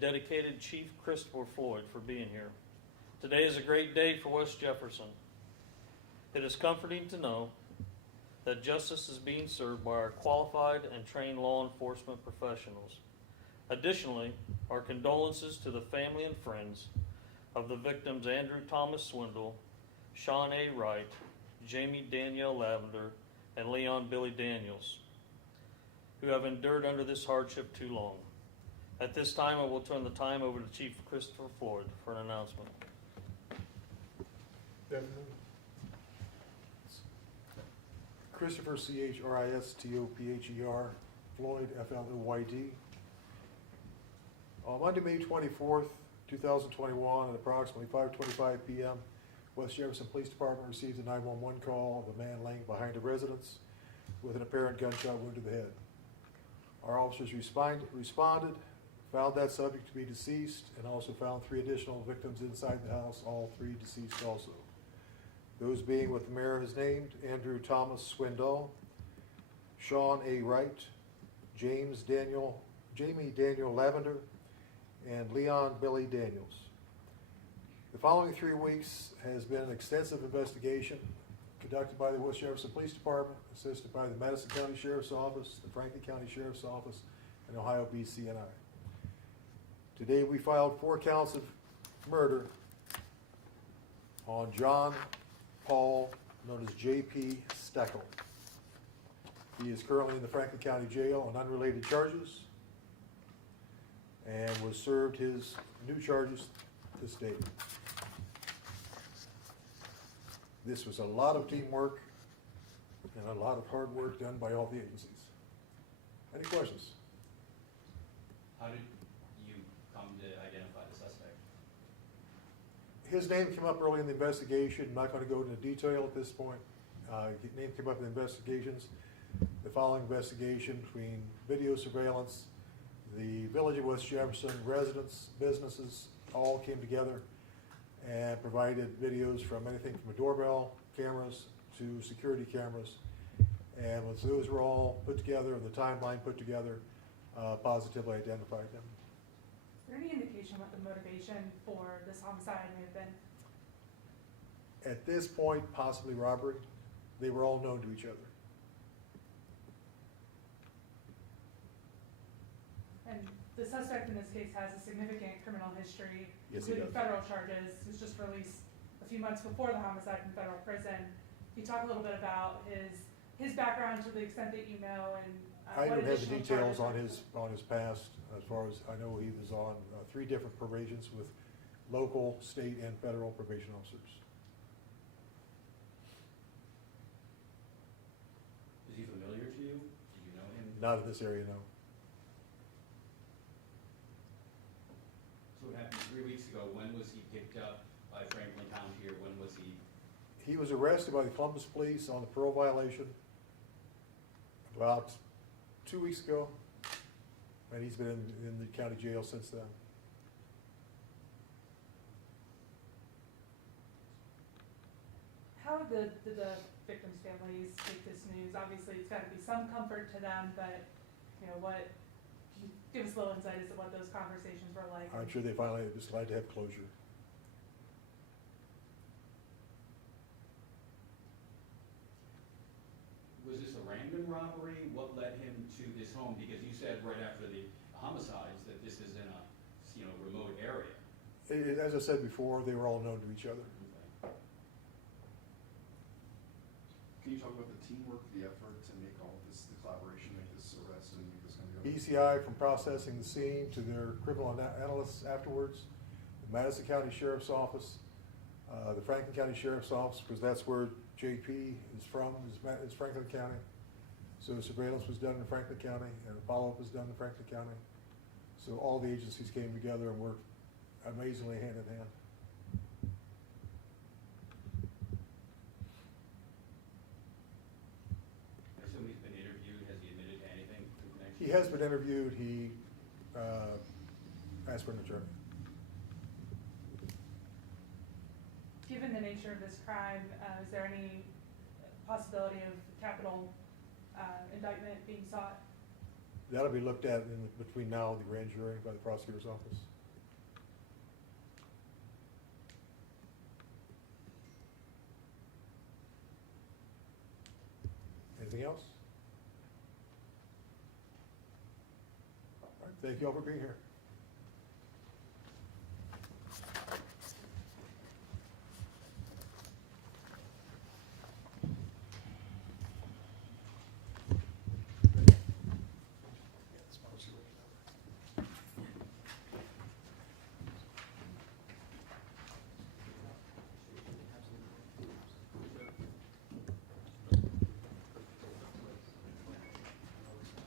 Dedicated Chief Christopher Floyd for being here. Today is a great day for West Jefferson. It is comforting to know that justice is being served by our qualified and trained law enforcement professionals. Additionally, our condolences to the family and friends of the victims Andrew Thomas Swindle, Sean A. Wright, Jamie Danielle Lavender, and Leon Billy Daniels, who have endured under this hardship too long. At this time, I will turn the time over to Chief Christopher Floyd for an announcement. Christopher, C-H-R-I-S-T-O-P-H-E-R, Floyd, F-L-O-Y-D. On Monday, May 24th, 2021, at approximately 5:25 p.m., West Jefferson Police Department received a 911 call of a man laying behind a residence with an apparent gunshot wound to the head. Our officers responded, found that subject to be deceased, and also found 3 additional victims inside the house, all 3 deceased also. Those being what the mayor has named: Andrew Thomas Swindle, Sean A. Wright, Jamie Daniel Lavender, and Leon Billy Daniels. The following 3 weeks has been an extensive investigation conducted by the West Jefferson Police Department, assisted by the Madison County Sheriff's Office, the Franklin County Sheriff's Office, and Ohio BCNI. Today we filed 4 counts of murder on John Paul, known as J.P. Steckel. He is currently in the Franklin County Jail on unrelated charges and was served his new charges this day. This was a lot of teamwork and a lot of hard work done by all the agencies. Any questions? How did you come to identify the suspect? His name came up early in the investigation. I'm not going to go into detail at this point. His name came up in the investigations. The following investigation between video surveillance, the village of West Jefferson, residents, businesses, all came together and provided videos from anything from doorbell cameras to security cameras. And once those were all put together, and the timeline put together, positively identified them. Is there any indication what the motivation for this homicide may have been? At this point, possibly robbery. They were all known to each other. And the suspect in this case has a significant criminal history, Yes, he including does. federal charges. He was just released a few months before the homicide from federal prison. Can you talk a little bit about his background to the extent that you know, and I what don't have the additional details charges on his past. As far as I know, he was on 3 different probations with local, state, and federal probation officers. Is he familiar to you? Do you know him? Not in this area, no. So what happened 3 weeks ago? When was he picked up by Franklin County, or when was he? He was arrested by the Columbus Police on the parole violation about 2 weeks ago, and he's been in the county jail since then. How did the victims' families take this news? Obviously, it's got to be some comfort to them, but you know, what? Can you give us a little insight as to what those conversations were like? I'm sure they finally just glad to have closure. Was this a random robbery? What led him to this home? Because you said right after the homicides that this is in a remote area. As I said before, they were all known to each other. Okay. Can you talk about the teamwork, the effort to make all of this, the collaboration, make this arrest and make this kind of go? BCI from processing the scene to their criminal analysts afterwards, the Madison County Sheriff's Office, the Franklin County Sheriff's Office, because that's where JP is from, is Franklin County. So surveillance was done in Franklin County, and the follow-up was done in Franklin County. So all the agencies came together and worked amazingly hand in hand. I assume he's been interviewed. Has he admitted to anything in connection? He has been interviewed. He asked for an attorney. Given the nature of this crime, is there any possibility of capital indictment being sought? That'll be looked at in between now and the grand jury by the prosecutor's office. Anything else? All right, thank you all for being here.